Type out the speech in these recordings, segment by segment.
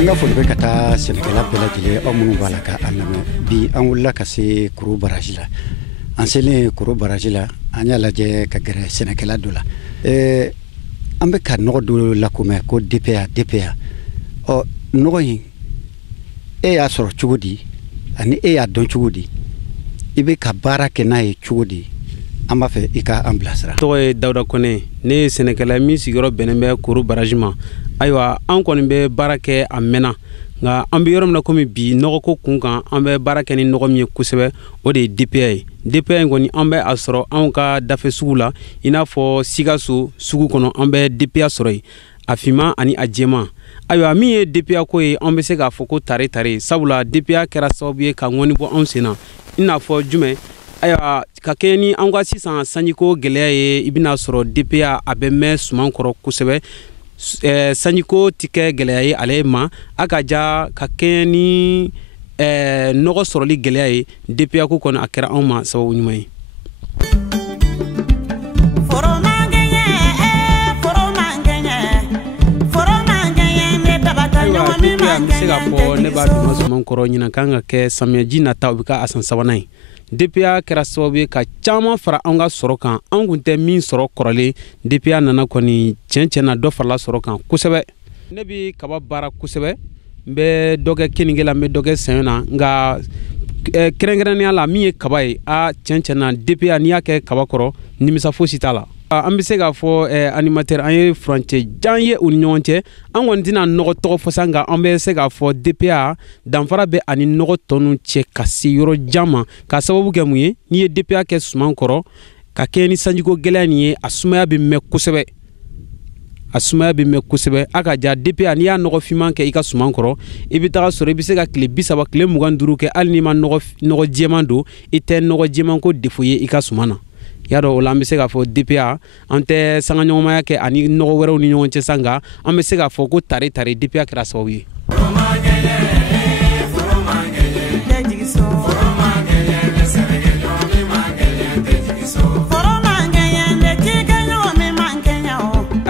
anga fo be kata senekala bela jile o munu bala ka alame bi an wulla ka se kuru barrage la an sele kuru barrage la anya laje ka gere senekala dola ambe ka no do la kuma ko DPA o no yin ya soro chugudi ani ya don chugudi ibe ka barake na e chugudi amba fe ika amblasra to e Dawda Kone ne senekala mi sigoro benembe kuru barrage ma aywa an kɔni bɛ baara kɛ a mɛnna nka an bɛ yɔrɔ min na komi bi nɔgɔ ko kun kan an bɛ baara kɛ ni nɔgɔ min ye kosɛbɛ o de ye DPA ye DPA in kɔni an bɛ a sɔrɔ anw ka dafe sugu la i n'a fɔ Sikaso sugu kɔnɔ an bɛ DPA sɔrɔ yen a finman ani a jɛman aywa min ye DPA ko ye an bɛ se k'a fɔ ko tare sabula DPA kɛra sababu ye ka ŋɔni bɔ anw sen na i n'a fɔ jumɛn aywa ka kɛ ni an ka sisan sanjiko gɛlɛya ye i bɛna sɔrɔ DPA a bɛ mɛn suman kɔrɔ kosɛbɛ sanjiko ti kɛ gɛlɛya ye ale ma a ka ja ka kɛ ni nɔgɔ sɔrɔli gɛlɛya ye DPA ko kɔni a kɛra anw ma sababu ɲuman ye DPA an bɛ se k'a fɔ ne b'a dɔn suman kɔrɔ ɲinan kan ka kɛ samiyaji nata o bɛ ka a san sabanan ye DPA kɛra sababu ye ka caman fara an ka sɔrɔ kan an kun tɛ min sɔrɔ kɔrɔlen DPA nana kɔni tiɲɛ na dɔ farala sɔrɔ kan kosɛbɛ ne bi kaba baara kosɛbɛ n bɛ dɔ kɛ keninge la n bɛ dɔ kɛ saɲɔ na nka kɛrɛnkɛrɛnnenya la min ye kaba ye tiɲɛ na DPA n'i y'a kɛ kaba kɔrɔ nimisa fosi t'a la an bɛ se k'a fɔ animateur an ye furancɛ jan ye u ni ɲɔgɔn cɛ an kɔni tɛna nɔgɔ tɔgɔ fɔ sa nka an bɛ se k'a fɔ DPA danfara bɛ ani nɔgɔ tɔnu cɛ ka se yɔrɔ jan ma k'a sababu kɛ mun ye n'i ye DPA kɛ suman kɔrɔ ka kɛ ni sanjiko gɛlɛya nin ye a sumaya bɛ mɛn kosɛbɛ a ka ja DPA n'i y'a nɔgɔ finman kɛ i ka suman kɔrɔ i bɛ taga sɔrɔ i bɛ se ka tile 30 tile 25 kɛ hali n'i ma nɔgɔ jɛman don i tɛ nɔgɔ jɛman ko défaut ye i ka suman na y'a dɔn o la an bɛ se k'a fɔ DPA an tɛ sangaɲɔgɔnmaya kɛ ani nɔgɔ wɛrɛw ni ɲɔgɔn cɛ sa nka an bɛ se k'a fɔ ko tare DPA kɛra sababu ye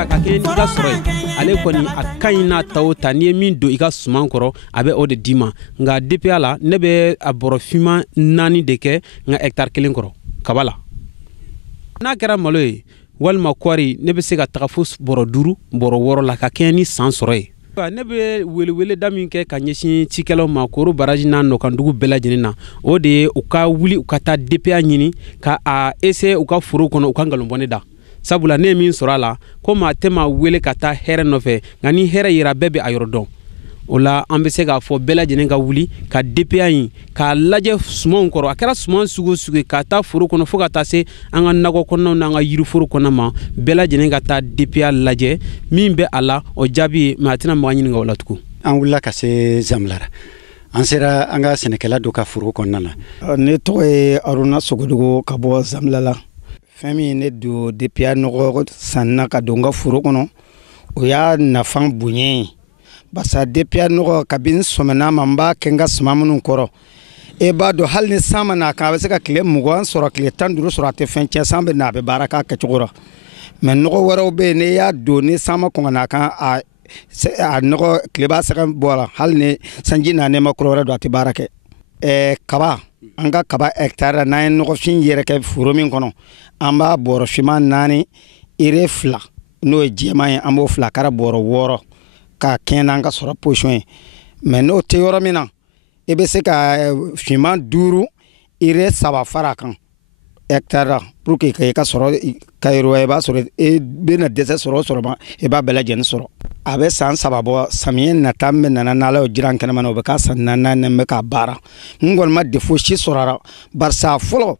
ka kɛ n'i ka sɔrɔ ye ale kɔni a ka ɲi n'a ta o ta n'i ye min don i ka suman kɔrɔ a bɛ o de d'i ma nka DPA la ne bɛ a bɔrɔ finman 4 de kɛ n ka hectare 1 kɔrɔ kaba la n'a kɛra malo ye walima kɔri ne bɛ se ka taga fo bɔrɔ 5 bɔrɔ 6 la ka kɛ ni san sɔrɔ ye ne bɛ wele da min kɛ ka ɲɛsin cikɛlaw ma koro baraji n'a nɔkandugu bɛɛ lajɛlen na o de ye u ka wuli u ka taa DPA ɲini ka a essayer u ka foro kɔnɔ u ka ngalonbɔne da sabula ne ye min sɔrɔ a la ko maa tɛ maa wele ka taa hɛrɛ nɔfɛ nka ni hɛrɛ yera bɛɛ bɛ a yɔrɔ dɔn o la an bɛ se k'a fɔ bɛɛ lajɛlen ka wuli ka DPA in k'a lajɛ sumanw kɔrɔ a kɛra suman sugu sugu k'a taa foro kɔnɔ fo ka taa se an ka nakɔ kɔnɔnaw n'an ka yiriforo kɔnɔ ma bɛɛ lajɛlen ka taa DPA lajɛ min bɛ a la o jaabi ye mais a tɛna mɔgɔ ɲininka o la tugun an wulila ka se Zamlara an sera an ka sɛnɛkɛla dɔ ka foro kɔnɔna la ne tɔgɔ ye Aruna Sogodogo ka bɔ Zamlala fɛn min ne don DPA nɔgɔ sanna ka don n ka foro kɔnɔ o y'a nafan bonya ye basa DPA nɔgɔ kabini sɔmɛna ma n b'a kɛ n ka suman minnu kɔrɔ e b'a dɔn hali ni san ma na kan a bɛ se ka tile 20 sɔrɔ tile 15 sɔrɔ a tɛ fɛn tiɲɛ san bɛ na a bɛ baara k'a kɛcogo la mais nɔgɔ wɛrɛw bɛ yen n'i y'a don ni san ma kɔn ka na kan a nɔgɔ tile b'a sɛgɛn bɔ la hali ni sanji na ne ma kɔrɔ wɛrɛ don a tɛ baara kɛ kaba an ka kaba hectare la n'an ye nɔgɔfin yɛrɛ kɛ foro min kɔnɔ an b'a bɔrɔ finman 4 ere 2 n'o ye jɛman ye an b'o 2 kɛra bɔrɔ 6 ka kɛn n'an ka sɔrɔ position ye mais n'o tɛ yɔrɔ min na i bɛ se ka finman 5 ere 3 fara kan hectare la pour que i ka sɔrɔ ka yiriwa i b'a sɔrɔ i bɛna dɛsɛ sɔrɔ o sɔrɔ ma i b'a bɛɛ lajɛlen sɔrɔ a bɛ san 3 bɔ samiyɛ nata min nana n'ala y'o jira an kɛnɛma na o bɛ k'a san 4 bɛ k'a baara n kɔni ma défaut si sɔrɔ a la barisa fɔlɔ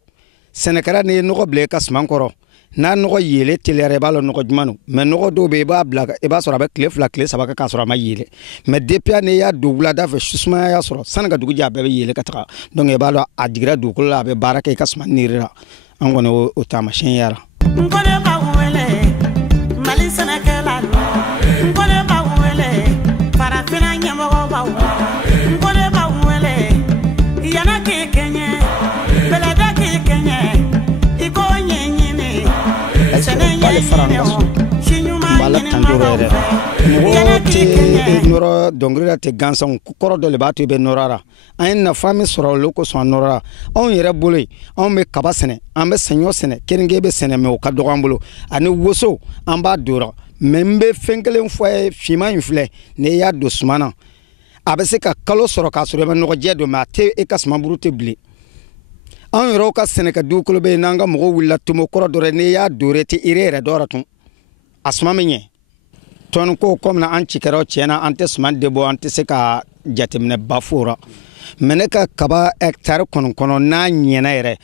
sɛnɛkɛla n'i ye nɔgɔ bila i ka suman kɔrɔ n'a nɔgɔ yele teliyara i b'a lɔn nɔgɔ juman don mais nɔgɔ dɔw bɛ yen i b'a bila i b'a sɔrɔ a bɛ tile 2 tile 3 kɛ k'a sɔrɔ a ma yele mais DPA n'i y'a don wulada fɛ sumaya y'a sɔrɔ sanni ka dugu jɛ a bɛɛ bɛ yele ka taga donc i b'a dɔn a digira dugukolo la a bɛ baara kɛ i ka suman niri la an kɔni o taamasiyɛn y'a la. n ko ne b'aw wele Mali sɛnɛkɛla don n ko ne b'aw wele farafinna ɲɛmɔgɔ b'aw n ko ne b'aw wele yana k'i kɛɲɛ bɛlɛda k'i kɛɲɛ i k'o ɲɛɲini sɔrɔba de fara an ka so n b'a la tan duuru yɛrɛ mɔgɔ tɛ nɔrɔ dɔnkili la tɛ gansan kɔrɔ dɔ de b'a to i bɛ nɔrɔ la an ye nafa min sɔrɔ olu kosɔn an nɔrɔ la anw yɛrɛ bolo yen anw bɛ kaba sɛnɛ an bɛ saɲɔ sɛnɛ keninge bɛ sɛnɛ mɛ o ka dɔgɔ an bolo ani woso an b'a don mɛ n bɛ fɛn kelen fɔ a ye finman in filɛ n'i y'a don suman na a bɛ se ka kalo sɔrɔ k'a sɔrɔ i bɛ nɔgɔjɛ don mɛ a tɛ e ka sumanburu tɛ bilen anw yɛrɛw ka sɛnɛkɛ dugukolo bɛ yen n'an ka mɔgɔw wulila tumo kɔrɔ dɔ la n'i y'a don tɛ ire yɛrɛ dɔ tun a suman bɛ ɲɛ tɔni ko komi an cikɛlaw tiɲɛna an tɛ suman de bɔ an tɛ se ka jateminɛ ba fo la mɛ ne ka kaba hectare kɔnɔ n'a ɲɛna yɛrɛ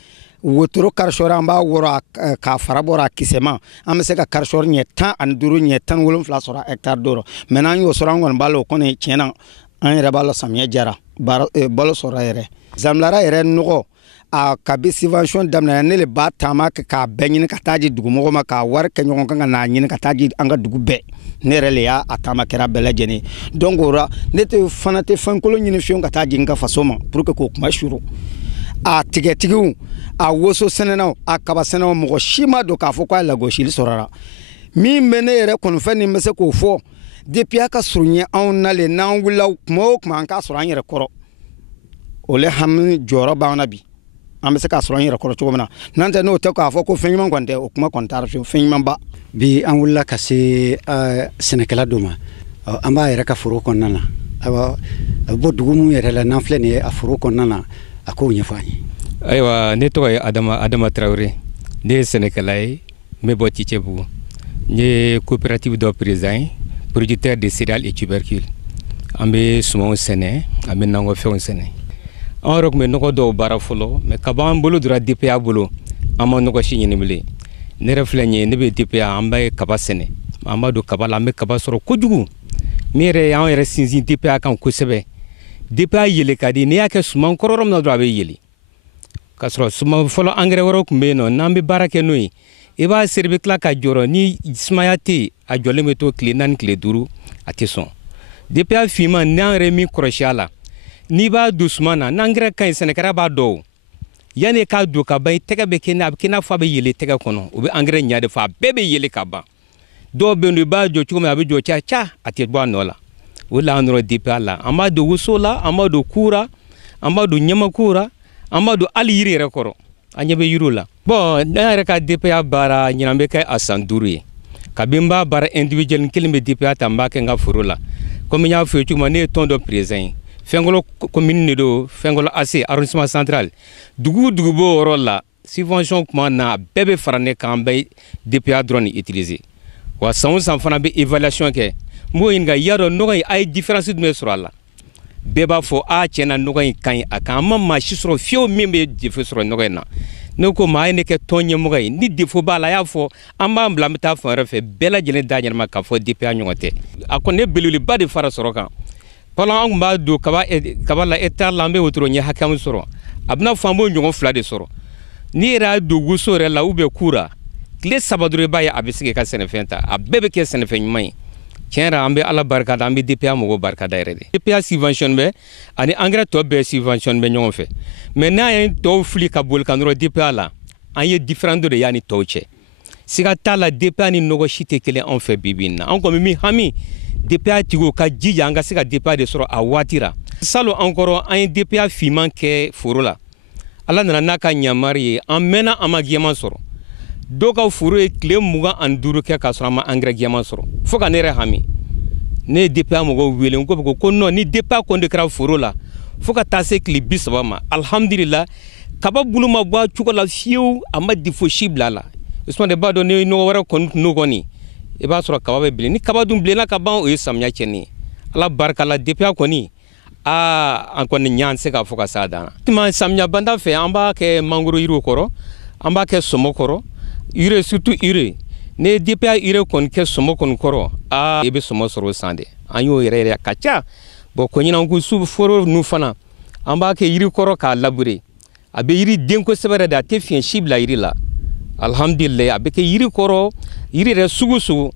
wotoro karisɔri an b'a wɔrɔ k'a fara bɔra a kisɛ ma an bɛ se ka karisɔri ɲɛ 15 ɲɛ 17 sɔrɔ hectare dɔ mɛ n'an y'o sɔrɔ an kɔni b'a la o kɔni tiɲɛna an yɛrɛ b'a la samiyɛ jara balo sɔrɔ yɛrɛ zamilara yɛrɛ nɔgɔ a kabi subvention daminɛ ne le b'a taama k'a bɛɛ ɲini ka taa di dugumɔgɔw ma k'a wari kɛ ɲɔgɔn kan ka n'a ɲini ka taa di an ka dugu bɛɛ ne yɛrɛ le y'a taama kɛra bɛɛ lajɛlen donc o la ne fana tɛ fɛn kolon ɲini fiyewu ka taa jigin ka faso ma pour que k'o kuma suru a tigɛtigiw a woso sɛnɛnaw a kaba sɛnɛnaw mɔgɔ si ma don k'a fɔ k'a lagosili sɔrɔla min bɛ ne yɛrɛ kɔni fɛn nin bɛ se k'o fɔ depuis a ka surunya anw na le n'an wulila kuma o kuma an k'a sɔrɔ an yɛrɛ kɔrɔ o le hami jɔyɔrɔ b'an na bi an bɛ se k'a sɔrɔ an yɛrɛ kɔrɔ cogo min na n'an tɛ n'o tɛ k'a fɔ ko fɛn ɲuman kɔni tɛ o kuma kɔni taara fiyewu fɛn ɲuman ba bi an wulila ka se sɛnɛkɛla dɔ ma an b'a yɛrɛ ka foro kɔnɔna na a bɛ bɔ dugu min yɛrɛ la n'an filɛ nin ye a foro kɔnɔna na a k'o ɲɛfɔ an ye ayiwa ne tɔgɔ ye adama tarawele ne ye sɛnɛkɛla ye n bɛ bɔ Cicɛbugu n ye coopérative dɔ président ye producteur de céréales et tubercules an bɛ sumanw sɛnɛ an bɛ nakɔfɛnw sɛnɛ an yɛrɛ tun bɛ nɔgɔ dɔw baara fɔlɔ mɛ ka b'an bolo dɔrɔn DPA bolo an ma nɔgɔ si ɲini bilen ne yɛrɛ filɛ nin ye ne bɛ DPA an bɛ kaba sɛnɛ an b'a don kaba la an bɛ kaba sɔrɔ kojugu min yɛrɛ y'an yɛrɛ sinsin DPA kan kosɛbɛ DPA yɛlɛ ka di n'i y'a kɛ suman kɔrɔ yɔrɔ min na dɔrɔn a bɛ yɛlɛ k'a sɔrɔ suman fɔlɔ engrais wɛrɛw tun bɛ yen nɔ n'an bɛ baara kɛ n'o ye i b'a seri bɛ tila ka jɔrɔ ni sumaya tɛ yen a jɔlen bɛ to tile 4 tile 5 a tɛ sɔn DPA finman n'an yɛrɛ min kɔlɔsi a la n'i b'a don suman na n'angɛrɛ ka ɲi sɛnɛkɛla b'a dɔn yanni k'a don ka ban i tɛgɛ bɛ kɛ a bɛ kɛ i n'a fɔ a bɛ yɛlɛ tɛgɛ kɔnɔ o bɛ engrais ɲa de fɔ a bɛɛ bɛ yɛlɛ ka ban dɔw bɛ yen i b'a jɔ cogo min a bɛ jɔ ca a tɛ bɔ a nɔ la o la an nɔrɔ DPA la an b'a don woso la an b'a don kuura an b'a don ɲamaku la an b'a don hali yiri yɛrɛ kɔrɔ an ɲɛ bɛ yiriw la bon ne yɛrɛ ka DPA baara ɲinan bɛ kɛ a san 5 ye kabi n b'a baara individuel kelen bɛ DPA ta n b'a kɛ n ka foro la komi n y'a fɔ cogo min ne ye tɔn dɔ président ye Fɛnkolo commune de don Fɛnkolo AC arrondissement central dugu b'o yɔrɔ la subvention kuma na a bɛɛ bɛ fara ne kan an bɛ DPA dɔrɔn de utiliser wa san o san fana bɛ évaluation kɛ n b'o ɲininka y'a dɔn nɔgɔ in a ye différence jumɛn sɔrɔ a la bɛɛ b'a fɔ tiɲɛna nɔgɔ in ka ɲi a kan an ma maa si sɔrɔ fiyewu min bɛ défaut sɔrɔ nɔgɔ in na ne ko maa ye ne kɛ tɔn ɲɛmɔgɔ ye ni défaut b'a la a y'a fɔ an b'an bila an bɛ taa fan wɛrɛ fɛ bɛɛ lajɛlen da ɲɛnama k'a fɔ DPA ɲɔgɔn tɛ a kɔni ne belebeleba de fara sɔrɔ kan pendant an tun b'a don kaba la hectare la an bɛ wotoro ɲɛ hakɛ min sɔrɔ a bɛna fɔ an b'o ɲɔgɔn 2 de sɔrɔ n'i yɛrɛ y'a don woso yɛrɛ la kuura tile 3 dɔrɔn i b'a ye a bɛ se k'i ka sɛnɛfɛn ta a bɛɛ bɛ kɛ sɛnɛfɛn ɲuman ye tiɲɛ yɛrɛ an bɛ ala barikada an bɛ DPA mɔgɔw barikada yɛrɛ de DPA subvention bɛ ani engrais tɔ bɛɛ subvention bɛ ɲɔgɔn fɛ mais n'a ye tɔw fili ka boli ka nɔrɔ DPA la an ye différent dɔ de y'a ni tɔw cɛ siga t'a la DPA ni nɔgɔ si tɛ kelen anw fɛ bi in na an kɔni min hami DPA tigiw ka jija an ka se ka DPA de sɔrɔ a waati la salon an kɔrɔ an ye DPA finman kɛ foro la ala nana n'a ka ɲamari ye an mɛnna an ma gɛman sɔrɔ dɔw ka foro ye tile 25 kɛ k'a sɔrɔ an ma engrais gɛman sɔrɔ fo ka ne yɛrɛ hami ne ye DPA mɔgɔw wele ko non ni DPA kɔni de kɛra foro la fo ka taa se tile 30 ma alhamdulillah kaba bulu ma bɔ a cogo la fiyewu a ma défaut si bila a la de b'a dɔn ni nɔgɔ wɛrɛ kɔni n'o kɔni i b'a sɔrɔ kaba bɛ bilen ni kaba dun bilenna ka ban o ye samiya cɛnni ye ala barika la DPA kɔni an kɔni ɲan tɛ se k'a fɔ ka s'a dan na samiya banda fɛ an b'a kɛ mangoro yiriw kɔrɔ an b'a kɛ sɔmɔ kɔrɔ urée surtout urée ne ye DPA urée kɔni kɛ sɔmɔ kɔni kɔrɔ i bɛ sɔmɔ sɔrɔ o san dɛ an y'o yɛrɛ a ka ca bon ko ɲinan ko su foro ninnu fana an b'a kɛ yiri kɔrɔ k'a labourer a bɛ yiri den kosɛbɛ yɛrɛ de a tɛ fiɲɛ si bila yiri la alhamdulillah a bɛ kɛ yiri kɔrɔ yiri yɛrɛ sugu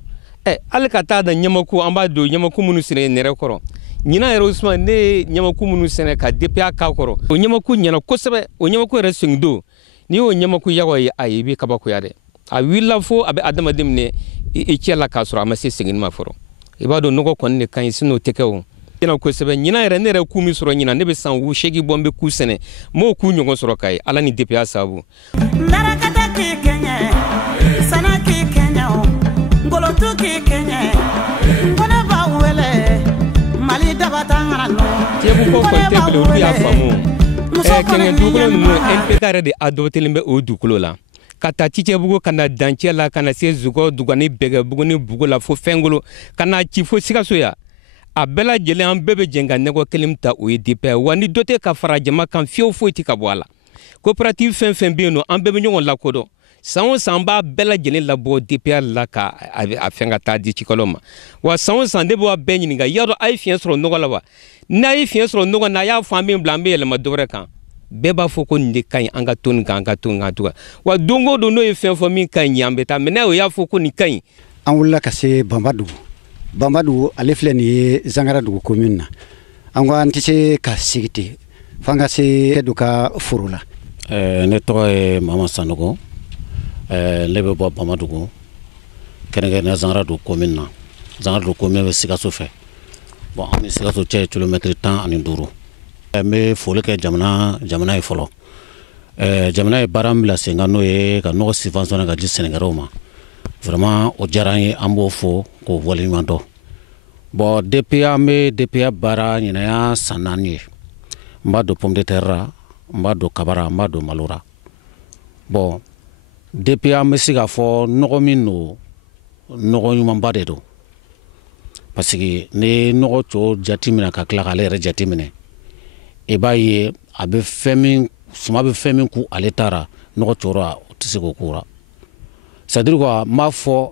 hali ka taa da ɲamaku an b'a don ɲamaku minnu sɛnɛ nɛrɛ kɔrɔ ɲinan yɛrɛ Usman ne ye ɲamaku minnu sɛnɛ ka DPA k'a kɔrɔ o ɲamaku ɲɛna kosɛbɛ o ɲamaku yɛrɛ sengdo n'i y'o ɲamaku yagɔ ye ayi i bɛ kabakoya dɛ a willa fo abe adamaden minɛ i cɛla k'a sɔrɔ a ma se segin ma fɔlɔ i b'a dɔn nɔgɔ kɔni de ka ɲi sin'o tɛ kɛ o ɲina kosɛbɛ ɲina yɛrɛ ne yɛrɛ ku min sɔrɔ ɲina ne bɛ san 8 bɔ n bɛ ku sɛnɛ m'o ku ɲɔgɔn sɔrɔ k'a ye ala ni DPA sababu narakata k'i kɛɲɛ sana k'i kɛɲɛ o ngolotu k'i kɛɲɛ nkɔnɛ b'a wele mali dabatangara nɔ Tiebu ko kɔnte bile olu y'a faamu kɛngɛ dugukolo ninnu NPK yɛrɛ de adoptelen bɛ o dugukolo la ka taa Cicɛbugu ka na Dancɛ la ka na se Zugɔ Dugani Bɛgɛbugu ni Bugu la fo Fɛngolo ka na ci fo Sikaso ya a bɛɛ lajɛlen an bɛɛ bɛ jɛn ka nɛgɔ kelen ta o ye DPA wa ni dɔ tɛ ka fara jama kan fiyewu foyi tɛ ka bɔ a la coopérative fɛn fɛn bɛ yen nɔ an bɛɛ bɛ ɲɔgɔn lakodɔn san o san b'a bɛɛ lajɛlen labɔ DPA la ka a fɛn ka taa di cikɛlaw ma wa san o san de b'a bɛɛ ɲininka y'a dɔn a ye fiɲɛ sɔrɔ nɔgɔ la wa n'a ye fiɲɛ sɔrɔ nɔgɔ na a y'a fɔ an bɛ bila an bɛ yɛlɛma dɔ wɛrɛ kan bɛɛ b'a fɔ ko nin de ka ɲi an ka to nin kan an ka to nin kan tugun wa don o don n'o ye fɛn fɔ min ka ɲi an bɛ taa mɛ n'a y'a fɔ ko nin ka ɲi an wulila ka se Banbadugu Banbadugu ale filɛ nin ye Zangaradugu commune na an ko an tɛ se ka sigi ten f'an ka se du ka foro la ne tɔgɔ ye Mama Sanogo ne bɛ bɔ Banbadugu kɛrɛnkɛrɛnnenya Zangaradugu commune na Zangaradugu commune bɛ Sikaso fɛ bon an ni Sikaso cɛ ye kilomètre 15 n bɛ foli kɛ jamana ye fɔlɔ jamana ye baara min bila sen kan n'o ye ka nɔgɔ subventionner ka di sɛnɛkɛlaw ma vraiment o diyara an ye an b'o fo k'o waleɲuman dɔn bon DPA an bɛ DPA baara ɲinɛ y'a san 4 ye n b'a don pomme de terre ra n b'a don kaba ra n b'a don malo ra bon DPA an bɛ se k'a fɔ nɔgɔ min don nɔgɔ ɲumanba de don parce que n'i ye nɔgɔ tɔ jateminɛ ka tila k'ale yɛrɛ jateminɛ i b'a ye a bɛ fɛn min suma bɛ fɛn min ku ale taara nɔgɔ tɔɔrɔ o tɛ se k'o k'o ra c'est à dire quoi n b'a fɔ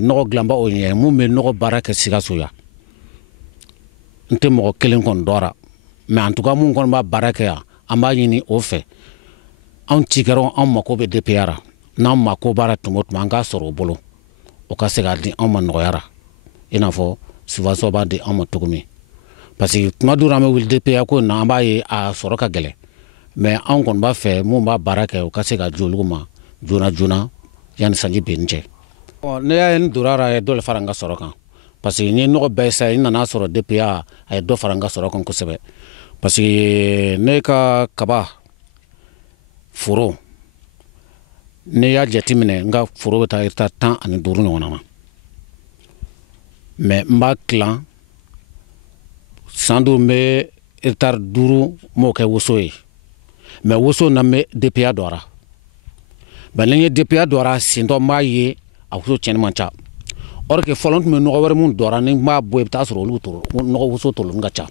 nɔgɔ dilanba o ɲɛ mun bɛ nɔgɔ baara kɛ Sikaso yan n tɛ mɔgɔ kelen kɔni dɔn ra mais en tout cas mun kɔni b'a baara kɛ yan an b'a ɲini o fɛ anw cikɛlaw anw mako bɛ DPA ra n'an mako b'a la tuma o tuma an k'a sɔrɔ o bolo o ka se k'a di anw ma nɔgɔya ra i n'a fɔ subvention b'a di anw ma cogo min parce que tuma dɔw an bɛ wuli DPA ko in na an b'a ye a sɔrɔ ka gɛlɛn mais anw kɔni b'a fɛ mun b'a baara kɛ o ka se ka di olu ma joona joona yanni sanji benni cɛ ne y'a ye n donna ra a ye dɔ le fara n ka sɔrɔ kan parce que n ye nɔgɔ bɛɛ sa n nana sɔrɔ DPA a ye dɔ fara n ka sɔrɔ kan kosɛbɛ parce que ne ka kaba foro ne y'a jateminɛ n ka foro bɛ taa hectare 15 ɲɔgɔn na mais n b'a tilan san dɔw n bɛ hectare 5 m'o kɛ woso ye mais woso na n bɛ DPA dɔ ra mais ni n ye DPA dɔ ra sentɔ n b'a ye a woso tiɲɛni man ca or que fɔlɔ n tun bɛ nɔgɔ wɛrɛ min dɔ ra ni n b'a bɔ i bɛ taa sɔrɔ olu nɔgɔ woso tolon ka ca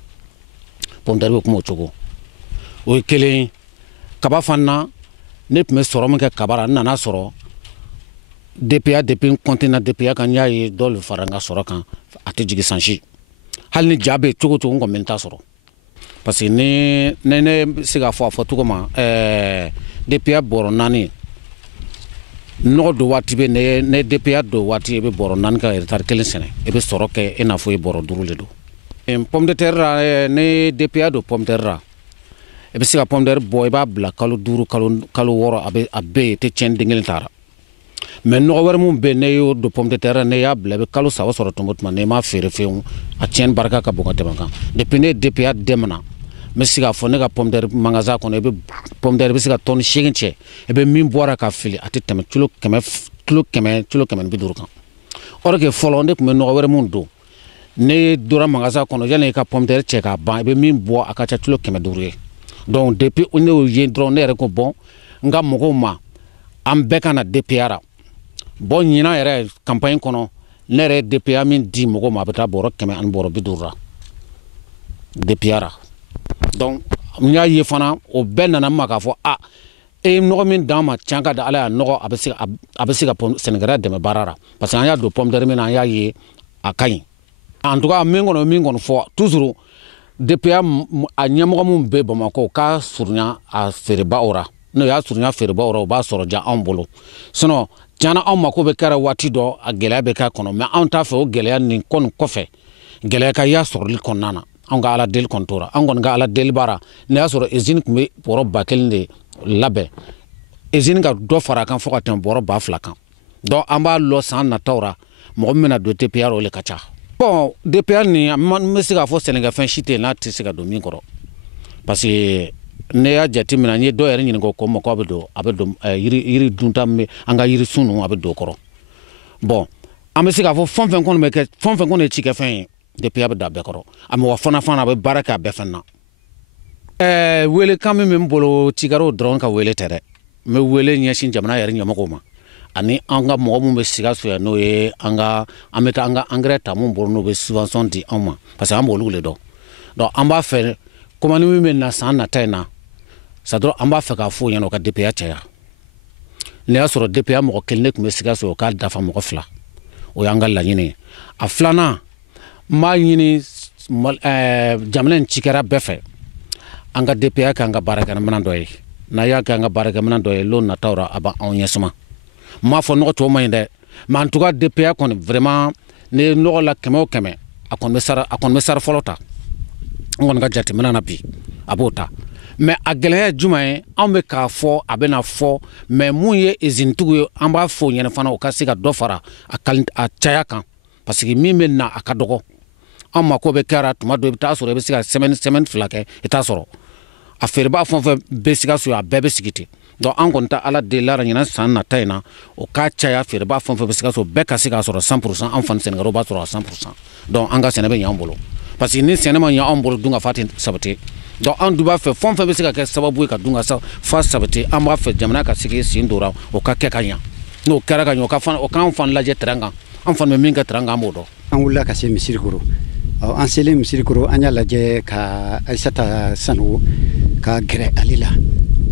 pomme de terre bɛ kuma o cogo o ye kelen ye kaba fana na ne tun bɛ sɔrɔ min kɛ kaba ra n nana sɔrɔ DPA depuis n continue DPA kan n y'a ye dɔ le fara n ka sɔrɔ kan a tɛ jigin san si hali ni ja bɛ cogo cogo n kɔni bɛ n ta sɔrɔ parce que ne bɛ se k'a fɔ a fɔcogo ma DPA bɔrɔ 4 nɔgɔ don waati bɛ ne DPA don waati i bɛ bɔrɔ 4 ka hectare 1 sɛnɛ i bɛ sɔrɔ kɛ i n'a fɔ i bɔrɔ 5 de don pomme de terre ra ne DPA don pomme de terre ra i bɛ se ka pomme de terre bɔ i b'a bila kalo 5 kalo 6 a bɛɛ ye tɛ tiɲɛ den kelen t'a ra mais nɔgɔ wɛrɛ min bɛ yen ne y'o don pomme de terre ne y'a bila i bɛ kalo 3 sɔrɔ tuma o tuma n'i m'a feere fewu a tiɲɛni barika ka bon ka tɛmɛ kan depuis ne ye DPA dɛmɛna n bɛ se k'a fɔ ne ka pomme de terre magasin kɔnɔ i bɛ pomme de terre i bɛ se ka tɔni 8 cɛ i bɛ min bɔra ka fili a tɛ tɛmɛ kilo 150 kan or que fɔlɔ ne tun bɛ nɔgɔ wɛrɛ min don ne dora magasin kɔnɔ yanni i ka pomme de terre cɛ k'a ban i bɛ min bɔ a ka ca kilo 500 ye donc depuis ne y'o ye dɔrɔn ne yɛrɛ ko bon n ka mɔgɔw ma an bɛɛ ka na DPA ra bon ɲinan yɛrɛ campagne kɔnɔ ne yɛrɛ DPA min di mɔgɔw ma a bɛ taa bɔrɔ 100 ani bɔrɔ 50 ra DPA ra donc n y'a ye fana o bɛɛ nana ma k'a fɔ e ye nɔgɔ min d'an ma tiɲɛ ka di ala y'a nɔgɔ a bɛ se ka sɛnɛkɛla dɛmɛ baara ra parce que an y'a don pomme de terre min na an y'a ye a ka ɲi en tout cas min kɔni fɔ toujours DPA a ɲɛmɔgɔ min bɛ Bamakɔ k'a surunya a feerebaw ra n'o y'a surunya feerebaw ra o b'a sɔrɔ ja anw bolo sinon tiɲɛna anw mako bɛ kɛra waati dɔ a gɛlɛya bɛ k'a kɔnɔ mais anw t'a fɛ o gɛlɛya nin kɔfɛ gɛlɛya ka y'a sɔrɔli kɔnɔna na anw ka ala deli kɔni tora an kɔni ka ala deli baara ne y'a sɔrɔ usine tun bɛ bɔrɔ 1000 de labɛn usine ka dɔ fara kan fo ka tɛmɛ bɔrɔ 2000 kan donc an b'a lɔ san nataw ra mɔgɔ min bɛna don DPR o le ka ca bon DPR ni n bɛ se k'a fɔ sɛnɛkɛfɛn si tɛ yen n'a tɛ se ka don min kɔrɔ parce que ne y'a jateminɛ n ye dɔw yɛrɛ ɲininka o ko ma ko a bɛ don yiri dunta min bɛ an ka yiri sun ninnu a bɛ don o kɔrɔ bon an bɛ se k'a fɔ fɛn fɛn kɔni bɛ kɛ fɛn fɛn kɔni ye cikɛfɛn ye DPR bɛ don a bɛɛ kɔrɔ a mɔgɔ fana a bɛ baara kɛ a bɛɛ fɛn na welekan min bɛ n bolo cikɛlaw dɔrɔn ka wele tɛ dɛ n bɛ wele ɲɛsin jamana yɛrɛ ɲɛmɔgɔw ma ani an ka mɔgɔ min bɛ Sikaso yan n'o ye an bɛ taa an ka engrais ta mun bolo n'o bɛ subvention di anw ma parce que an b'olu le dɔn donc an b'a fɛ commande min bɛ na san nata in na ça dɔrɔn an b'a fɛ k'a fɔ o ɲɛna o ka DPR caya ne y'a sɔrɔ DPR mɔgɔ kelen de tun bɛ Sikaso o k'a dafa mɔgɔ 2 o y'an ka laɲini ye a filanan n b'a ɲini jamana in cikɛla bɛɛ fɛ an ka DPR kɛ an ka baarakɛminɛn dɔ ye n'a y'a kɛ an ka baarakɛminɛn dɔ ye lon nataw ra a b'anw ɲɛsuma n m'a fɔ nɔgɔ tɔw man ɲi dɛ mais en tout cas DPR kɔni vraiment ne ye nɔgɔ la 100 o 100 a kɔni bɛ sara fɔlɔ ta n kɔni ka jateminɛ na bi a b'o ta mais a gɛlɛya ye jumɛn ye anw bɛ k'a fɔ a bɛna fɔ mais mun ye usine tigiw ye an b'a fɔ o ɲɛna fana o ka se ka dɔ fara a caya kan parce que min bɛ na a ka dɔgɔ an mako bɛ kɛra tuma dɔ i bɛ taa sɔrɔ i bɛ se ka semaine 2 kɛ i t'a sɔrɔ a feereba fɛn o fɛn bɛ Sikaso a bɛɛ bɛ sigi ten donc an kɔni tɛ ala deli la ɲinan san nata in na o k'a caya feereba fɛn o fɛn bɛ Sikaso bɛɛ ka se k'a sɔrɔ 100% an fana sɛnɛkɛlaw b'a sɔrɔ a 100% donc an ka sɛnɛ bɛ ɲɛ an bolo parce que ni sɛnɛ ma ɲɛ an bolo dun ka fa tɛ sabati donc an dun b'a fɛ fɛn o fɛn bɛ se ka kɛ sababu ye ka dun ka fa sabati an b'a fɛ jamana ka sigi sen dora o ka kɛ ka ɲɛ n'o kɛra ka ɲɛ o k'an fana lajɛ terrain kan an fana bɛ min kɛ terrain kan an b'o dɔn. an wulila ka se Misirikoro an selen Misirikoro an y'a lajɛ ka Ayisata Sanogo ka gɛrɛ ale la.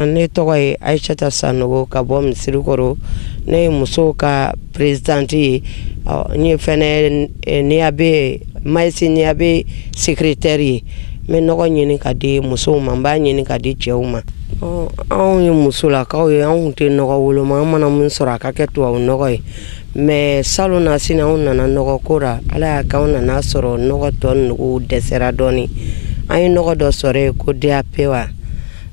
Ne tɔgɔ ye Ayisata Sanogo ka bɔ Misirikoro ne ye musow ka présidente ye n ye fɛnɛ Niabe Maïsi Niabe secrétaire ye n bɛ nɔgɔ ɲini ka di musow ma n b'a ɲini ka di cɛw ma anw ye musolakaw ye anw tɛ nɔgɔ woloma an mana min sɔrɔ a ka kɛ tubabu nɔgɔ ye mais salon na sini anw nana nɔgɔ ko ra ala y'a kɛ anw nana sɔrɔ nɔgɔ tɔ nugu dɛsɛra dɔɔni an ye nɔgɔ dɔ sɔrɔ yen ko DAP wa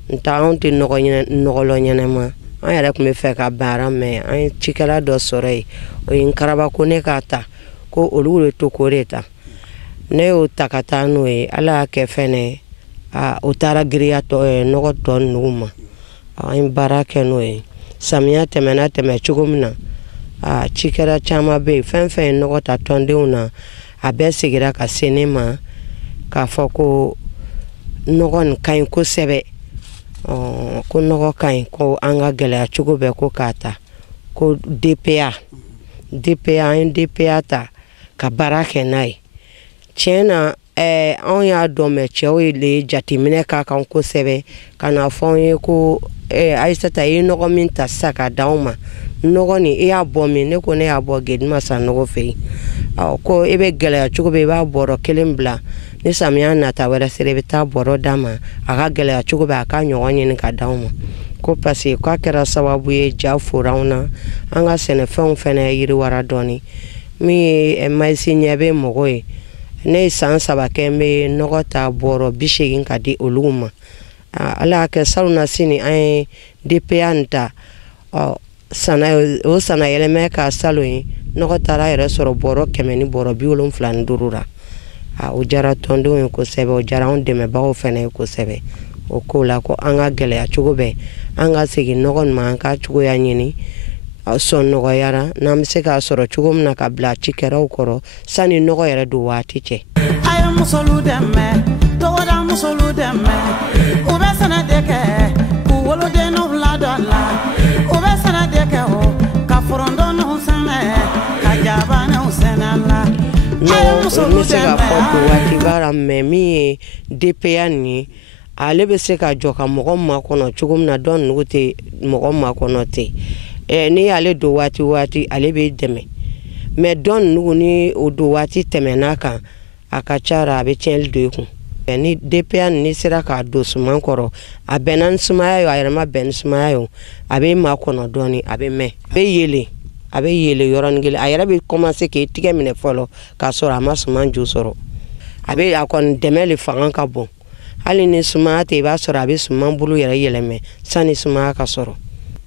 nta anw tɛ nɔgɔlɔ ɲɛnɛma an yɛrɛ tun bɛ fɛ ka baara mais an ye cikɛla dɔ sɔrɔ yen o ye n karaba ko ne k'a ta ko olu de to k'o de ta ne y'o ta ka taa n'o ye ala y'a kɛ fɛnɛ o taara giriya nɔgɔ tɔ nugu ma an ye baara kɛ n'o ye samiya tɛmɛ cogo min na cikɛla caman bɛ yen fɛn fɛn ye nɔgɔ ta tɔndenw na a bɛɛ segira ka se ne ma k'a fɔ ko nɔgɔ nin ka ɲi kosɛbɛ ko nɔgɔ ka ɲi ko an ka gɛlɛya cogo bɛɛ ko k'a ta ko DPA an ye DPA ta ka baara kɛ n'a ye tiɲɛ na anw y'a dɔn mɛ cɛw ye jateminɛ k'a kan kosɛbɛ ka na fɔ an ye ko Ayisata i ye nɔgɔ min ta sisan ka d'anw ma nɔgɔ nin i y'a bɔ min ne ko ne y'a bɔ Geduma san nɔgɔ fɛ yen ko i bɛ gɛlɛya cogo bɛɛ i b'a bɔrɔ 1 bila ni samiya nata wɛrɛ sera i bɛ taa bɔrɔ d'a ma a ka gɛlɛya cogo bɛɛ a ka ɲɔgɔn ɲini ka d'anw ma ko parce que k'a kɛra sababu ye ja fora anw na an ka sɛnɛfɛnw fɛnɛ yiriwara dɔɔni min ye Maïsi Niabe mɔgɔ ye ne ye san 3 kɛ n bɛ nɔgɔ ta bɔrɔ 80 ka di olu ma ala y'a kɛ salon na sini an ye DPA nin ta o sana yɛlɛmɛ ka salon ye nɔgɔ taara yɛrɛ sɔrɔ bɔrɔ 100 ni bɔrɔ 75 ra o jara tɔndenw ye kosɛbɛ o jara anw dɛmɛbagaw fɛnɛ ye kosɛbɛ o ko la ko an ka gɛlɛya cogo bɛɛ an ka segin nɔgɔ nin ma an ka cogoya ɲini sɔn nɔgɔyara n'an bɛ se k'a sɔrɔ cogo min na ka bila cikɛlaw kɔrɔ sani nɔgɔ yɛrɛ don waati cɛ. a ye musolu dɛmɛ togoda musolu dɛmɛ u bɛ sɛnɛ de kɛ k'u wolodenw ladon la u bɛ sɛnɛ de kɛ o ka forondonw sɛnɛ ka jabanɛw sɛnɛ la. ne bɛ se ka fɔ ko waati baara mɛ min ye DPA nin ye ale bɛ se ka jɔ ka mɔgɔ makɔnɔ cogo min na dɔn nugu tɛ mɔgɔ makɔnɔ ten ni y'ale don waati ale bɛ dɛmɛ mais dɔn nugu ni o don waati tɛmɛn'a kan a ka ca a bɛ tiɲɛli don i kun ni DPA ni sera k'a don suman kɔrɔ a bɛnna ni sumaya ye a yɛrɛ ma bɛn ni sumaya ye a bɛ makɔnɔ dɔɔni a bɛ mɛn a bɛ yele yɔrɔnin kelen a yɛrɛ bɛ commencer k'i tigɛ minɛ fɔlɔ k'a sɔrɔ a ma suman ju sɔrɔ a kɔni dɛmɛ le fanga ka bon hali ni sumaya tɛ i b'a sɔrɔ a bɛ suman bolo yɛrɛ yɛlɛmɛ sani sumaya ka sɔrɔ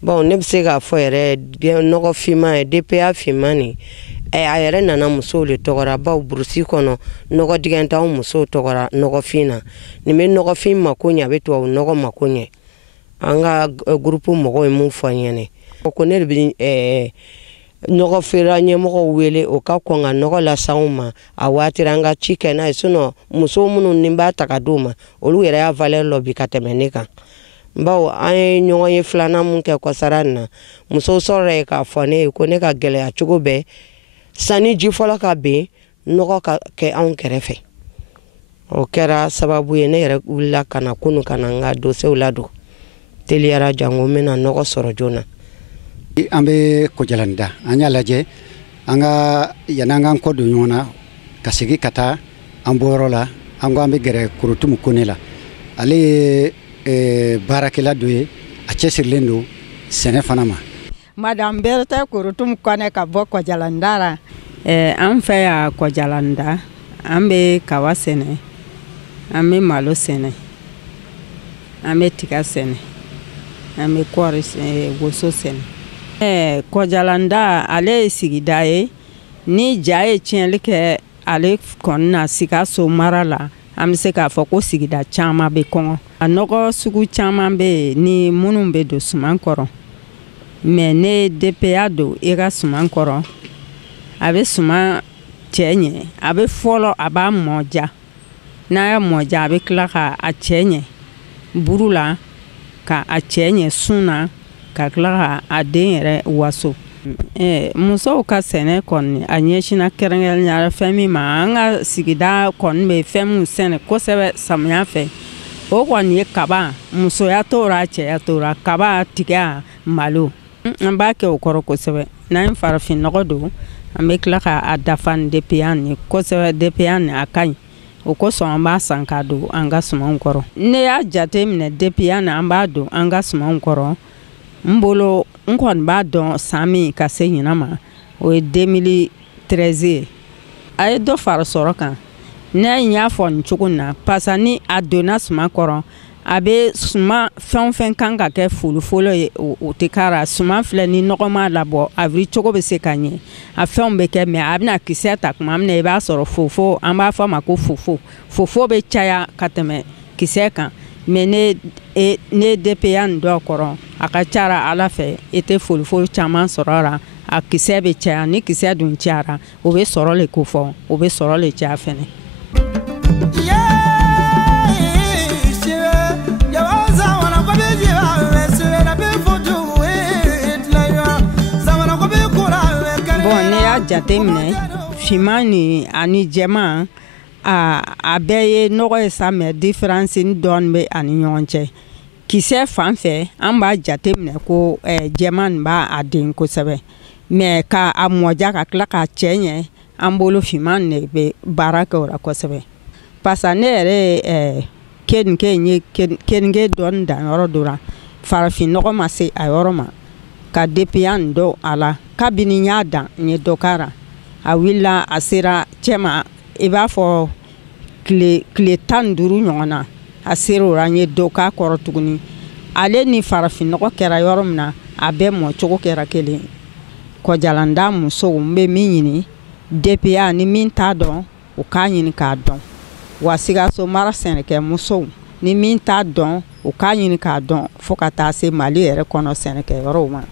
bon ne bɛ se k'a fɔ yɛrɛ nɔgɔ finman ye DPA finman nin a yɛrɛ nana musow le tɔgɔra baw burusi kɔnɔ nɔgɔ digɛn t'anw musow tɔgɔra nɔgɔfin na nin bɛ nɔgɔfin mako ɲɛ a bɛ tubabu nɔgɔ mako ɲɛ an ka groupe mɔgɔw ye mun fɔ n ɲɛna ko ne de bɛ nɔgɔ feere ɲɛmɔgɔw wele o ka kɔn ka nɔgɔ las'anw ma a waati an ka ci kɛ n'a ye sinon musow minnu ni b'a ta ka d'u ma olu yɛrɛ y'a valeur lɔ bi ka tɛmɛ ne kan bawo an ye ɲɔgɔn ye filanan mun kɛ kɔsara nin na musow sɔrɔ ye k'a fɔ ne ye ko ne ka gɛlɛya cogo bɛɛ sani ji fɔlɔ ka ben nɔgɔ ka kɛ anw kɛrɛfɛ o kɛra sababu ye ne yɛrɛ wulila ka na kunu ka na n ka dossier ladon teliyara jango n bɛna nɔgɔ sɔrɔ joona an bɛ Kɔjalanda an y'a lajɛ an ka yan'an k'an kɔ don ɲɔgɔn na ka segin ka taa an bɔyɔrɔ la an ko an bɛ gɛrɛ Korotumu Kone la ale ye baarakɛla dɔ ye a cɛsirilen don sɛnɛ fana ma. Madame Berthe Korotumu Kone ka bɔ Kɔjalanda la an fɛ yan Kɔjalanda an bɛ kaba sɛnɛ an bɛ malo sɛnɛ an bɛ tiga sɛnɛ an bɛ kɔɔri woso sɛnɛ. Kɔjalanda ale ye sigida ye ni ja ye tiɲɛli kɛ ale kɔni na Sikaso mara la an bɛ se k'a fɔ ko sigida caman bɛ kɔngɔ a nɔgɔ sugu caman bɛ yen ni minnu bɛ don suman kɔrɔ mais ne DPA don i ka suman kɔrɔ a bɛ suman cɛ ɲɛ a bɛ fɔlɔ a b'a mɔja n'a y'a mɔja a bɛ tila ka a cɛ ɲɛ buru la ka a cɛ ɲɛ sun na ka tila ka a den yɛrɛ waso musow ka sɛnɛ kɔni a ɲɛsina kɛrɛnkɛrɛnnenya fɛn min ma an ka sigida kɔni bɛ fɛn min sɛnɛ kosɛbɛ samiya fɛ o kɔni ye kaba musoya t'ora cɛya t'ora kaba tiga malo an b'a kɛ o kɔrɔ kosɛbɛ n'an ye farafin nɔgɔ don an bɛ tila ka a dafa ni DPA ni kosɛbɛ DPA ni a ka ɲi o kosɔn an b'a san k'a don an ka sumanw kɔrɔ ne y'a jate minɛ DPA ni an b'a don an ka sumanw kɔrɔ n bolo n kɔni b'a dɔn san min ka se ɲinan ma o ye 2013 ye a ye dɔ fara sɔrɔ kan ne y'a fɔ nin cogo na parce que ni a donna suman kɔrɔ a bɛ suman fɛn o fɛn kan ka kɛ folofolo ye o tɛ kara suman filɛ ni nɔgɔ ma labɔ a wuli cogo bɛ se ka ɲɛ a fɛnw bɛ kɛ mais a bɛna kisɛ ta tuma min na i b'a sɔrɔ fofo an b'a fɔ a ma ko fofo bɛ caya ka tɛmɛ kisɛ kan mais ne DPA nin dɔ kɔrɔ a ka cara ala fɛ i tɛ folofolo caman sɔrɔ la a kisɛ bɛ caya ni kisɛ dun cayara o bɛ sɔrɔ le ko fɔ o bɛ sɔrɔ le caya fɛnɛ. Bon ne y'a jate minɛ finman ni ani jɛman a bɛɛ ye nɔgɔ ye sa mais différence dɔɔni bɛ ani ɲɔgɔn cɛ kisɛ fan fɛ an b'a jate minɛ ko jɛman nin b'a den kosɛbɛ mais ka a mɔja ka tila k'a cɛ ɲɛ an bolo finman de bɛ baara kɛ o la kosɛbɛ parce que ne yɛrɛ ye kenige dɔɔni dan yɔrɔ dɔ la farafin nɔgɔ ma se a yɔrɔ ma ka DPA nin dɔn a la kabini n y'a dan n ye dɔ k'a la a wulila a sera cɛ ma i b'a fɔ tile 15 ɲɔgɔn na a sera o la n ye dɔ k'a kɔrɔ tuguni ale ni farafin nɔgɔ kɛra yɔrɔ min na a bɛɛ mɔcogo kɛra kelen Kɔjalanda musow n bɛ min ɲini DPA ni min t'a dɔn o k'a ɲini k'a dɔn wa Sikaso mara sɛnɛkɛ musow ni min t'a dɔn o k'a ɲini k'a dɔn fo ka taa se Mali yɛrɛ kɔnɔ sɛnɛkɛ yɔrɔw ma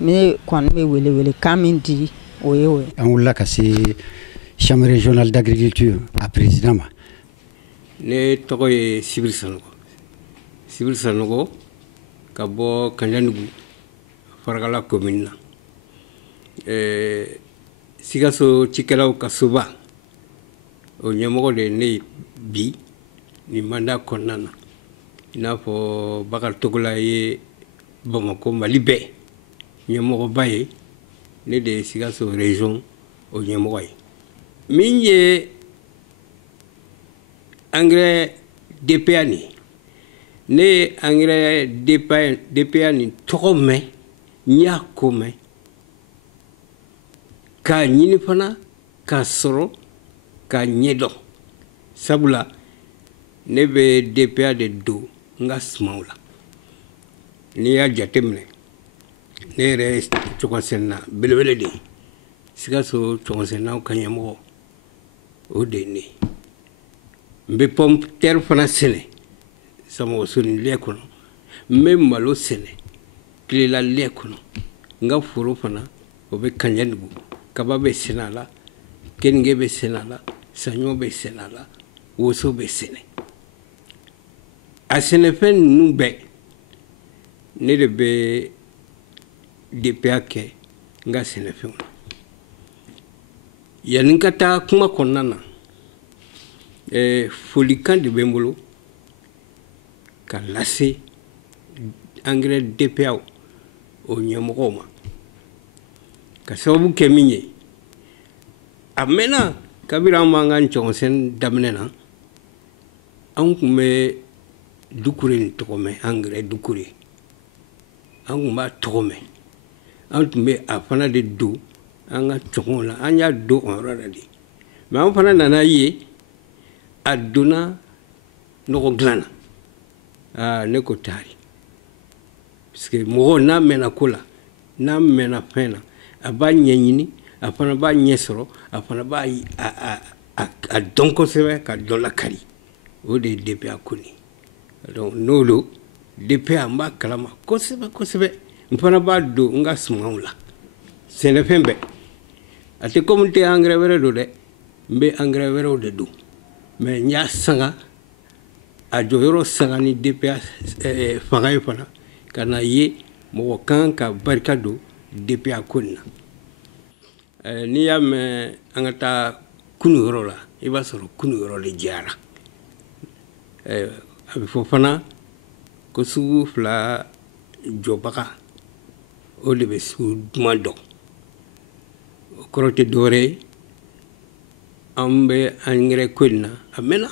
ne kɔni bɛ wele kan min di o ye o ye. An wulila ka se chambre régionale d'agriculture a président ma. Ne tɔgɔ ye Sibiri Sanogo ka bɔ Kanjanugu Farakala commune na Sikaso cikɛlaw ka soba o ɲɛmɔgɔ de ne bi ni mandat kɔnɔna na i n'a fɔ Bakari Togola ye Bamakɔ Mali bɛɛ ɲɛmɔgɔba ye ne de ye Sikaso région o ɲɛmɔgɔ ye min ye engrais DPA ni ne ye engrais DPA ni tɔgɔ mɛn n y'a ko mɛn k'a ɲini fana k'a sɔrɔ k'a ɲɛdɔn sabula ne bɛ DPA de don n ka sumanw la n'i y'a jate minɛ ne yɛrɛ cɔgɔnsenna belebele de Sikaso cɔgɔnsennaw ka ɲɛmɔgɔ o de ye ne n bɛ pomme de terre fana sɛnɛ Samɔgɔsoni lɛ kɔnɔ n bɛ malo sɛnɛ Tilela lɛ kɔnɔ n ka foro fana o bɛ Kaɲɛdugu kaba bɛ sɛnɛ a la keninge bɛ sɛnɛ a la saɲɔ bɛ sɛnɛ a la woso bɛ sɛnɛ a sɛnɛfɛn ninnu bɛɛ ne de bɛ DPA kɛ n ka sɛnɛfɛnw na yanni n ka taa kuma kɔnɔna na folikan de bɛ n bolo ka lase engrais DPA o ɲɛmɔgɔw ma ka sababu kɛ min ye a mɛnna kabiri an b'an ka cɔgɔnsɛn daminɛ na an tun bɛ Dukure nin tɔgɔ mɛn engrais Dukure an tun b'a tɔgɔ mɛn an tun bɛ a fana de don an ka cɔgɔnw la an y'a don o yɔrɔ la de mais an fana nana ye a donna nɔgɔ dilan na ne ko taari parce que mɔgɔ n'a mɛnna ko la n'a mɛnna fɛn na a b'a ɲɛɲini a fana b'a ɲɛ sɔrɔ a fana b'a a dɔn kosɛbɛ ka dɔ lakari o de ye DPA ko nin donc n'o don DPA n b'a kalama kosɛbɛ kosɛbɛ n fana b'a don n ka sumanw la sɛnɛfɛn bɛɛ a tɛ komi n tɛ engrais wɛrɛ don dɛ n bɛ engrais wɛrɛw de don mais n y'a sanga a jɔyɔrɔ sanga ni DPA fanga ye fana ka na ye mɔgɔ kan ka barika don DPA ko nin na n'i y'a mɛn an ka taa kunu yɔrɔ la i b'a sɔrɔ kunu yɔrɔ de jɛyara a bɛ fɔ fana ko sugu fila jɔbaga o de bɛ sugu duman dɔn o kɔrɔ tɛ dɔwɛrɛ ye an bɛ engrais ko in na a mɛnna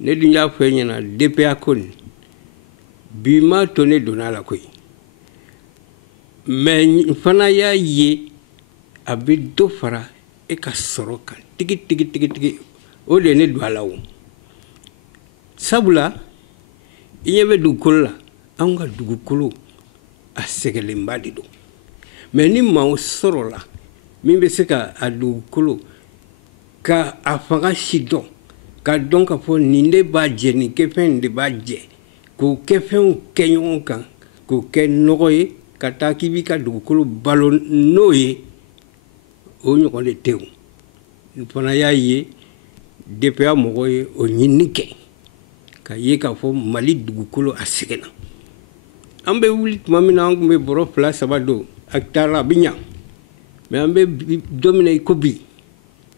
ne dun y'a fɔ e ɲɛna DPA ko nin bi m'a to ne donna a la koyi mais n fana y'a ye a bɛ dɔ fara e ka sɔrɔ kan tigi o de ye ne don a la o sabula i ɲɛ bɛ dugukolo la anw ka dugukolo a sɛgɛnlenba de don mais ni maa sɔrɔ la min bɛ se ka a dugukolo ka a fanga si dɔn ka dɔn ka fɔ nin de b'a jɛ nin kɛfɛn nin de b'a jɛ k'o kɛfɛnw kɛ ɲɔgɔn kan k'o kɛ nɔgɔ ye ka taa k'i b'i ka dugukolo balo n'o ye o ɲɔgɔn de tɛ o n fana y'a ye DPA mɔgɔw ye o ɲinini kɛ ka ye k'a fɔ Mali dugukolo a sɛgɛnna an bɛ wuli tuma min na an tun bɛ bɔrɔ 2 3 don hectare la a bɛ ɲa mais an bɛ don min na i ko bi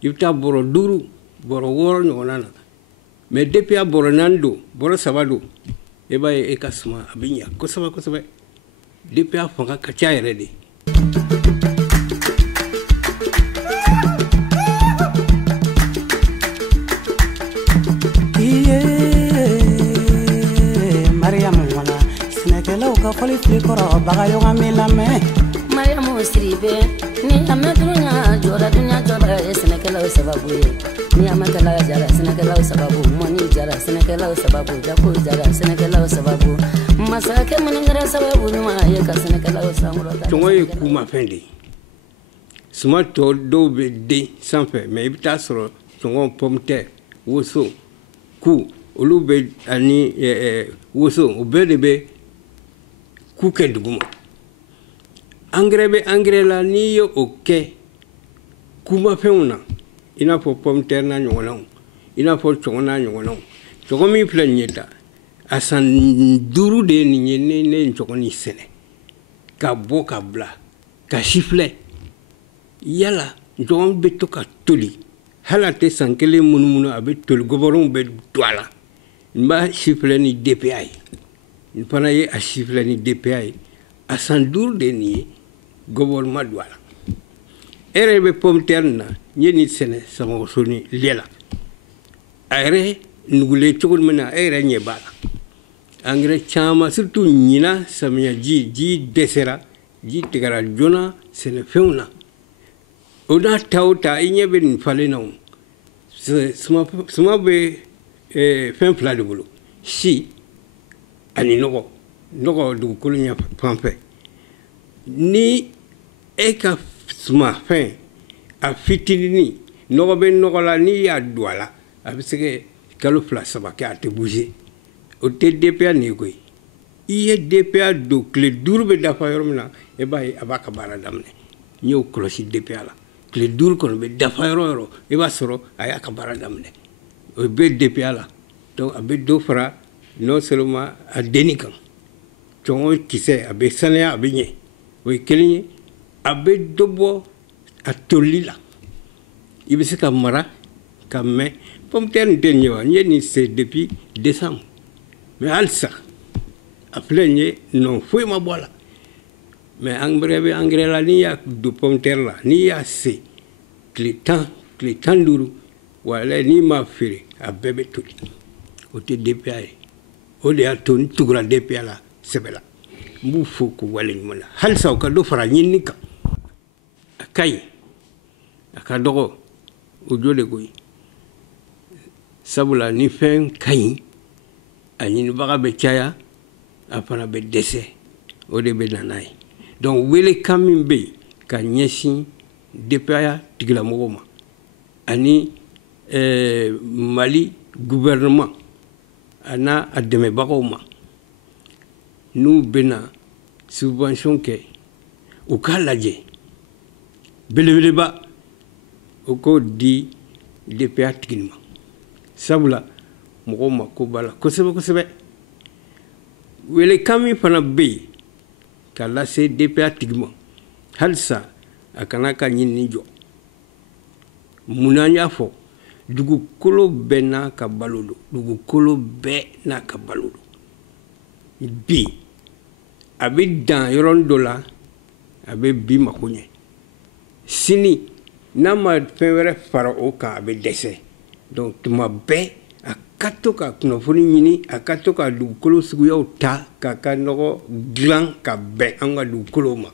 i bɛ taa bɔrɔ 5 bɔrɔ 6 ɲɔgɔnna na mais DPA bɔrɔ 4 don bɔrɔ 3 don e b'a ye e ka suma a bɛ ɲa kosɛbɛ kosɛbɛ DPA fanga ka ca yɛrɛ de. Foli fili kɔrɔ bagayoga mi lamɛn Mariamu Siribe ni lamɛn dunya jɔra ye sɛnɛkɛlaw sababu ye ni amatala jara sɛnɛkɛlaw sababu mɔni jara sɛnɛkɛlaw sababu jako jara sɛnɛkɛlaw sababu masakɛ maninkɛra sababu ɲuman ye ka sɛnɛkɛlaw sankɔrɔta tɔngɔ ye kumafɛn de ye suma tɔ dɔw bɛ den sanfɛ mais i bɛ taa sɔrɔ tɔngɔ pomme de terre woso ku olu bɛ ani woso o bɛɛ de bɛ ku kɛ duguma engrais bɛ engrais la n'i ye o kɛ kumafɛnw na i n'a fɔ pomme de terre n'a ɲɔgɔnnaw i n'a fɔ cɔgɔn n'a ɲɔgɔnnaw cɔgɔn min filɛ nin ye ta a san 5 de ye nin ye ne ye cɔgɔn nin sɛnɛ ka bɔ ka bila ka si filɛ yala cɔgɔn bɛ to ka toli hali a tɛ san 1 munumunu a bɛ toli gɔbɔrɔnw bɛ don a la n b'a si filɛ ni DPA ye n fana ye a si filɛ ni DPA ye a san 5 de ye nin ye gɔbɔrɔn ma don a la e yɛrɛ bɛ pomme de terre na n ye nin sɛnɛ Samɔgɔsoni lɛ la a yɛrɛ nugulen cogo min na e yɛrɛ ɲɛ b'a la engrais caman surtout ɲina samiyaji ji dɛsɛra ji tigɛra joona sɛnɛfɛnw na o n'a ta o ta i ɲɛ bɛ nin falen na o suma bɛ fɛn 2 de bolo si ani nɔgɔ dugukolo ɲɛ fan fɛ ni e ka suma fɛn a fitinini nɔgɔ bɛ nɔgɔ la n'i y'a don a la a bɛ se ka kalo 2-3 kɛ a tɛ bouger o tɛ DPA nin ye koyi i ye DPA don tile 5 bɛ dafa yɔrɔ min na e b'a ye a b'a ka baara daminɛ n y'o kɔlɔsi DPA la tile 5 kɔnɔ bɛ dafa yɔrɔ o yɔrɔ i b'a sɔrɔ a y'a ka baara daminɛ o bɛ DPA la donc a bɛ dɔ fara non seulement a denni kan cɔngɔ kisɛ a bɛ sanuya a bɛ ɲɛ o ye kelen ye a bɛ dɔ bɔ a toli la i bɛ se ka mara ka mɛn pomme de terre nin tɛ ɲɛ wa n ye nin se depuis décembre mais halisa a filɛ nin ye non foyi ma bɔ a la mais engrais bɛ engrais la n'i y'a don pomme de terre la n'i y'a se tile 15 wala n'i m'a feere a bɛɛ bɛ toli o tɛ DPA ye o de y'a to n tugura DPA la sɛbɛ la n b'u fo k'u waleɲuman na halisa u ka dɔ fara ɲinini kan a ka ɲi a ka dɔgɔ o jo de koyi sabula ni fɛn ka ɲi a ɲinibaga bɛ caya a fana bɛ dɛsɛ o de bɛ na n'a ye donc welekan min bɛ yen ka ɲɛsin DPA tigilamɔgɔw ma ani Mali gouvernement a n'a a dɛmɛbagaw ma n'u bɛna subvention kɛ u k'a lajɛ belebeleba o k'o di DPA tigi ma sabula mɔgɔw ma ko b'a la kosɛbɛ kosɛbɛ welekan min fana bɛ yen ka lase DPA tigi ma halisa a kana ka ɲinini jɔ munna n y'a fɔ dugukolo bɛɛ n'a ka balo don dugukolo bɛɛ n'a ka balo don bi a bɛ dan yɔrɔnin dɔ la a bɛ bi mako ɲɛ sini n'a ma fɛn wɛrɛ fara o kan a bɛ dɛsɛ donc tuma bɛɛ a ka to ka kunnafoni ɲini a ka to ka dugukolo suguyaw ta k'a ka nɔgɔ dilan ka bɛn an ka dugukolow ma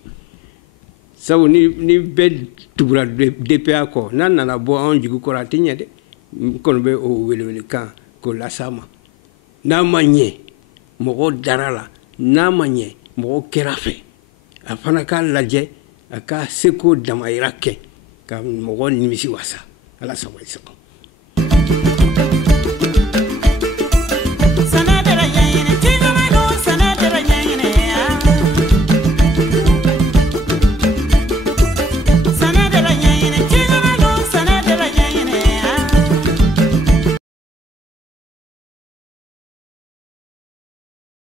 sabu ni bɛɛ tugura DPA kɔ n'a nana bɔ anw jigi kɔrɔ a tɛ ɲɛ dɛ n kɔni bɛ o welewelekan k'o las'a ma n'a ma ɲɛ mɔgɔw dara la n'a ma ɲɛ mɔgɔw kɛra fɛ a fana k'a lajɛ a ka seko damayira kɛ ka mɔgɔ nimisi wasa ala sago i sago